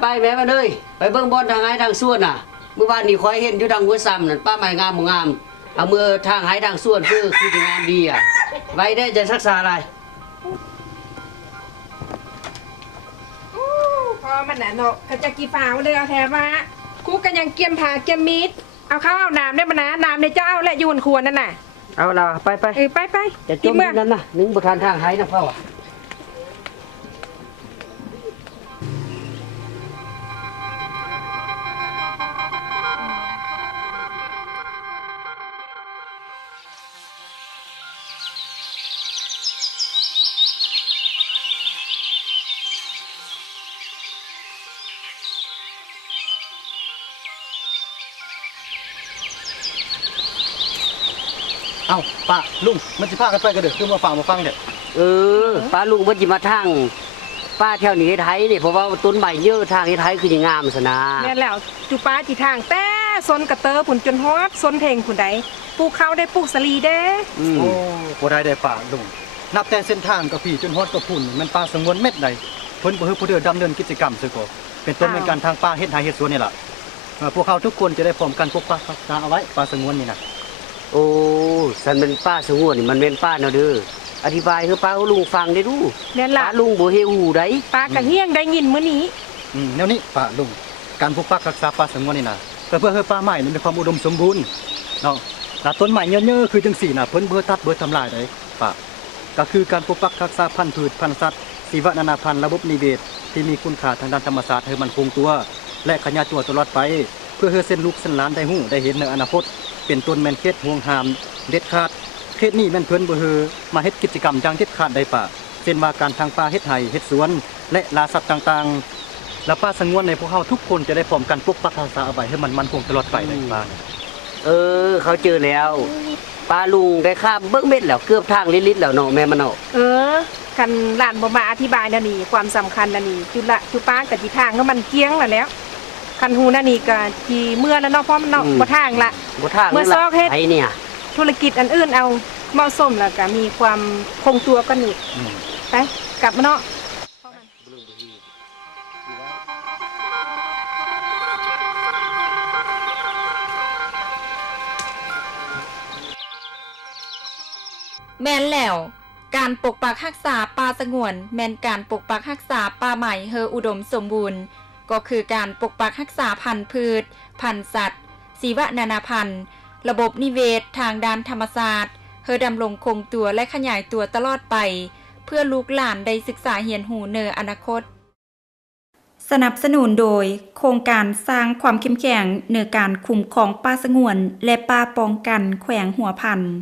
ไปแม่มาเลยไปเบิ่งบอลทางไหทางส่วนน่ะเมื่อวานนี่คอยเห็นอยู่ทางหัวซ้ำนั่นป้าไม้งามบ่งามเอามือทางไหทางส่วนคือสิงามดีอ่ะไว้ได้จะรักษาอะไรพอมันน่ะเนาะเขาจะกี่ฝาเลยเอาแถมมาครูกันยังเกียมผาเกียมมีดเอาข้าวเอาน้ำได้มานะน้ำในเจ้าและยูนควรนั่นน่ะเอาล่ะไปไปจะจมนั่นน่ะนึงบ่ทันทางไหนะพ่ออ่ะเอ้าป้าลุงมันสิพากันไปกันเด้อคือมาฟังเด้อป้าลุงเพิ่นสิมาทางป้าแถวนี้ไทยนี่เพราะว่าต้นใหม่เยอะทางไทยคือสิงามซะนะแม่นแล้วจุป้าจีทางแต่ซนกระเตอผุนจนฮอดซนเพลงผุนใดปลูกข้าวได้ปลูกสลีเด้โอ้บ่ได้ป้าลุงนับแต่เส้นทางกับพี่จนฮอดกับพุ่นมันป่าสงวนเม็ดใดเพิ่นบ่ฮือผู้เดือดำเนินกิจกรรมซื่อก็เป็นต้นในการทางป่าเฮ็ดไร่เฮ็ดสวนนี่ล่ะพวกเขาทุกคนจะได้พร้อมกันปกปักรักษาเอาไว้ป่าสงวนนี่น่ะโอ้สันเป็นป้าสงวนนี่มันเป็นป้าเนาะเด้ออธิบายให้ป้าลุงฟังได้ดูแม่นล่ะป้าลุงบ่เฮหูได้ป้ากะเฮียงได้ยินมื้อนี้แนวนี้ป้าลุงการปกปักรักษาป่าสงวนนี่น่ะก็เพื่อให้ป่าไม้มันมีความอุดมสมบูรณ์เนาะถ้าต้นไม้เยอะๆคือจังซี่น่ะเพิ่นบ่ตัดบ่ทำลายได้ป้าก็คือการปกปักรักษาพันธุ์พืชพันธุ์สัตว์ชีวนานาพันธุ์ระบบนิเวศที่มีคุณค่าทางด้านธรรมชาติให้มันคงตัวและขยายตัวตลอดไปเพื่อให้เส้นลูกเส้นหลานได้ฮู้ได้เห็นในอนาคตเป็นต้นแม่นเขตห่วงห้ามเด็ดขาดเขตนี้แม่นเพิ่นบ่ฮือมาเฮ็ดกิจกรรมอย่างเด็ดขาดได้ป่าเช่นว่าการทางป่าเฮ็ดไร่เฮ็ดสวนและล่าสัตว์ต่างๆและป่าสงวนในพวกเฮาทุกคนจะได้พร้อมกันปกปักรักษาเอาไว้ให้มันมั่นคงตลอดไปในป่าเขาเจอแล้วป้าลุงได้ข้ามเบิ่งเม็ดแล้วเกือบทางลิดๆแล้วเนาะแม่มันเนาะคันหลานบ่มาอธิบายนั่นนี่ความสำคัญนั่นนี่จุป้ากับจีทางก็มันเกี้ยงแล้วคันฮูนั่นนี่ก็จีเมื่อแล้วเนาะเพราะมันเนาะบ่ทางละเมื่อซอกเฮ็ดเนี่ยธุรกิจอันอื่นเอาเหมาะสมแล้วก็มีความคงตัวกันนี่ไปกลับมาเนาะแม่นแล้วการปกปักรักษาป่าสงวนแม่นการปกปักรักษาป่าใหม่เฮออุดมสมบูรณ์ก็คือการปกปักรักษาพันธุ์พืชพันธุ์สัตว์ชีวนานาพันธุ์ระบบนิเวศทางด้านธรรมศาสตร์เฮอดำรงคงตัวและขยายตัวตลอดไปเพื่อลูกหลานได้ศึกษาเรียนรู้ในอนาคตสนับสนุนโดยโครงการสร้างความเข้มแข็งในการคุ้มครองป่าสงวนและป่าป้องกันแขวงหัวพันธุ์